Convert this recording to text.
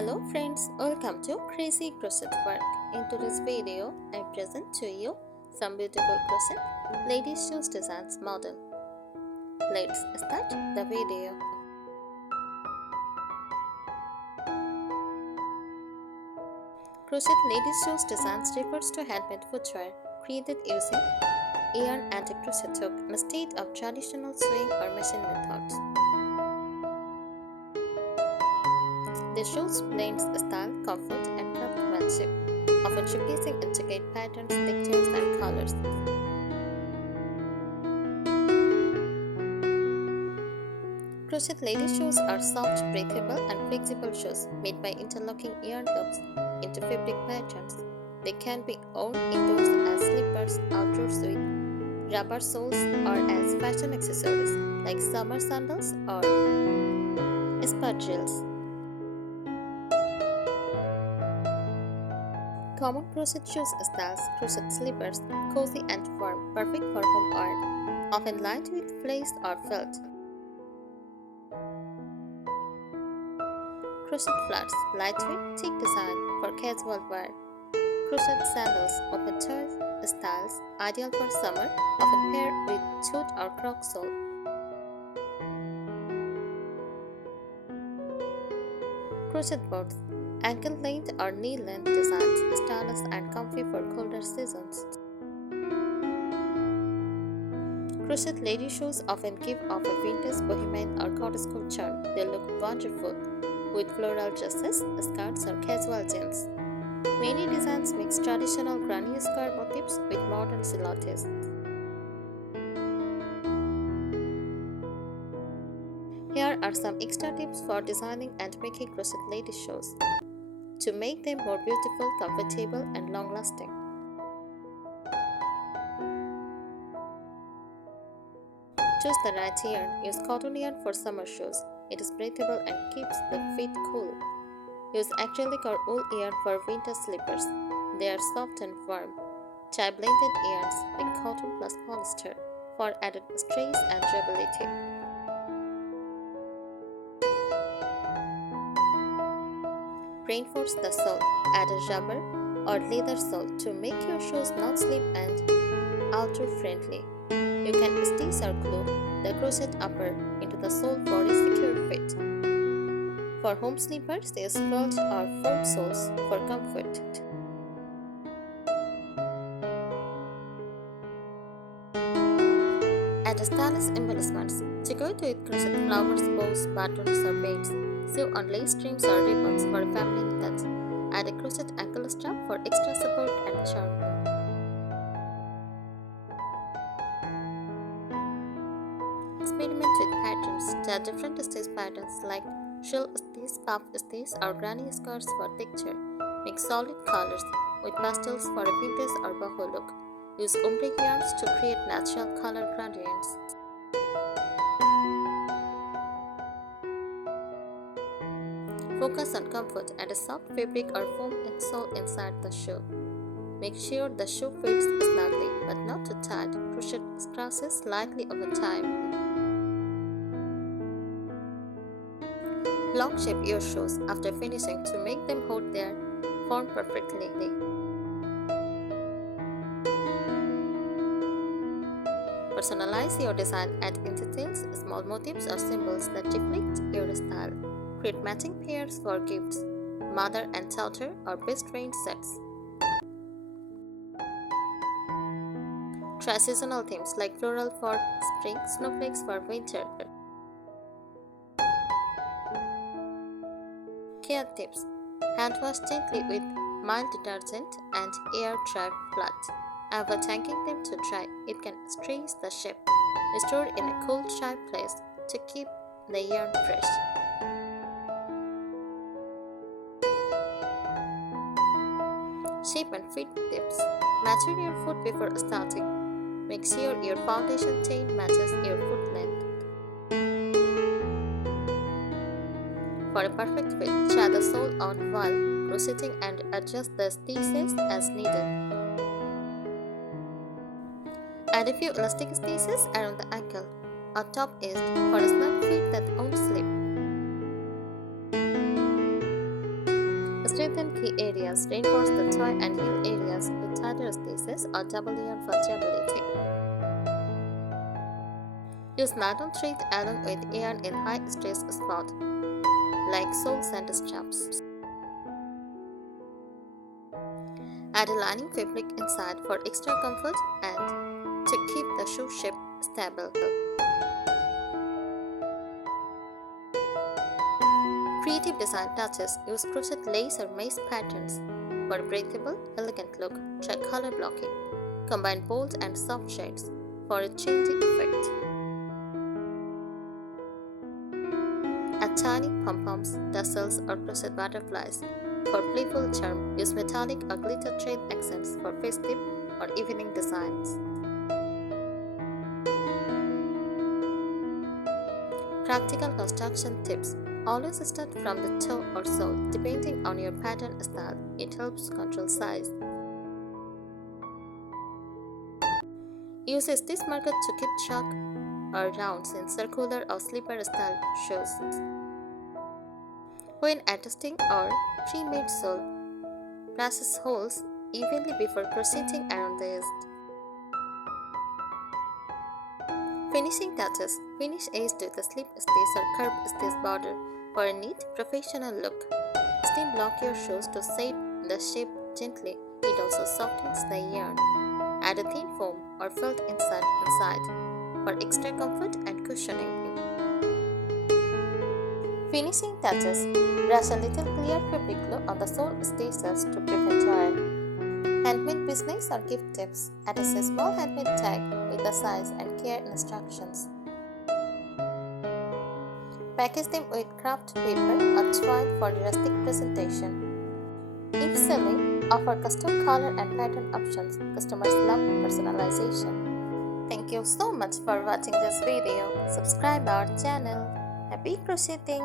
Hello friends, welcome to Crazy Crochet Work. In today's video, I present to you some beautiful crochet ladies shoes designs model. Let's start the video. Crochet ladies shoes designs refers to handmade footwear created using yarn and a crochet hook instead of traditional sewing or machine methods. The shoes blends style, comfort, and craftsmanship, often showcasing intricate patterns, textures, and colors. Crochet lady shoes are soft, breathable, and flexible shoes made by interlocking yarn loops into fabric patterns. They can be worn indoors as slippers, outdoors with rubber soles, or as fashion accessories like summer sandals or espadrilles. Common crochet shoes styles: crochet slippers, cozy and firm, perfect for home or often lined with fleece or felt. Crochet flats, lightweight, thick design for casual wear. Crochet sandals, open toe styles, ideal for summer, often paired with toed or croc sole. Crochet boards, ankle length or knee length designs, stylish and comfy for colder seasons. Crochet lady shoes often give off a vintage bohemian or cottagecore charm. They look wonderful with floral dresses, skirts, or casual jeans. Many designs mix traditional granny square motifs with modern silhouettes. Here are some extra tips for designing and making crochet lady shoes to make them more beautiful, comfortable, and long-lasting. Choose the right yarn. Use cotton yarn for summer shoes. It is breathable and keeps the feet cool. Use acrylic or wool yarn for winter slippers. They are soft and firm. Try blended yarns like cotton plus polyester for added stretch and durability. Reinforce the sole. Add a rubber or leather sole to make your shoes non-slip and outdoor-friendly. You can stitch or glue the crochet upper into the sole for a secure fit. For home slippers, use felt or foam soles for comfort. Add stylish embellishments. Decorate with crochet flowers, bows, buttons, or beads. Sew on lace trims or ribbons for a feminine touch. Add a crochet ankle strap for extra support and charm. Experiment with patterns. Try different stitch patterns like shell stitch, puff stitch, or granny skirts for texture. Mix solid colors with pastels for a vintage or boho look. Use ombre yarns to create natural color gradients. Focus on comfort. Add a soft fabric or foam insole inside the shoe. Make sure the shoe fits snugly but not too tight. Crochet crosses slightly over time. Long shape your shoes after finishing to make them hold their form perfectly. Personalize your design, add in details, small motifs or symbols that reflect your style. Create matching pairs for gifts, mother and daughter or best friend sets. Try seasonal themes like floral for spring, snowflakes for winter. Care tips: hand wash gently with mild detergent and air dry flat. Avoid hanging them to dry, it can stretch the shape. Store in a cool, dry place to keep the yarn fresh. Shape and fit tips: measure your foot before starting. Make sure your foundation chain matches your foot length. For a perfect fit, try the sole on while crocheting and adjust the stitches as needed. Add a few elastic stitches around the ankle or top edge for a snug fit that won't slip. Strengthen key areas, reinforce the toe and heel areas with tighter stitches or double yarn for durability. Use nylon thread along with yarn in high stress spot, like soles and straps. Add a lining fabric inside for extra comfort and to keep the shoe shape stable. Creative design touches. Use crochet lace or mace patterns for a breathable, elegant look. Try color blocking. Combine bold and soft shades for a trendy effect. Add tiny pom-poms, tassels, or crochet butterflies for playful charm. Use metallic or glitter thread accents for festive or evening designs. Practical construction tips. Always start from the toe or sole, depending on your pattern style. It helps control size. Use a stitch marker to keep track or rounds in circular or slipper style shoes. When adjusting or pre-made sole, press holes evenly before crocheting around the edge. Finishing touches. Finish edge with a slip stitch or curved stitch border for a neat, professional look. Steam block your shoes to set the shape gently. It also softens the yarn. Add a thin foam or felt inside for extra comfort and cushioning. Finishing touches. Brush a little clear fabric glue on the sole stitches to prevent wear. Handmade business or gift tips. Attach a small handmade tag with the size and care instructions. Package them with craft paper or twine for rustic presentation. If selling, offer custom color and pattern options. Customers love personalization. Thank you so much for watching this video. Subscribe our channel. Happy crocheting!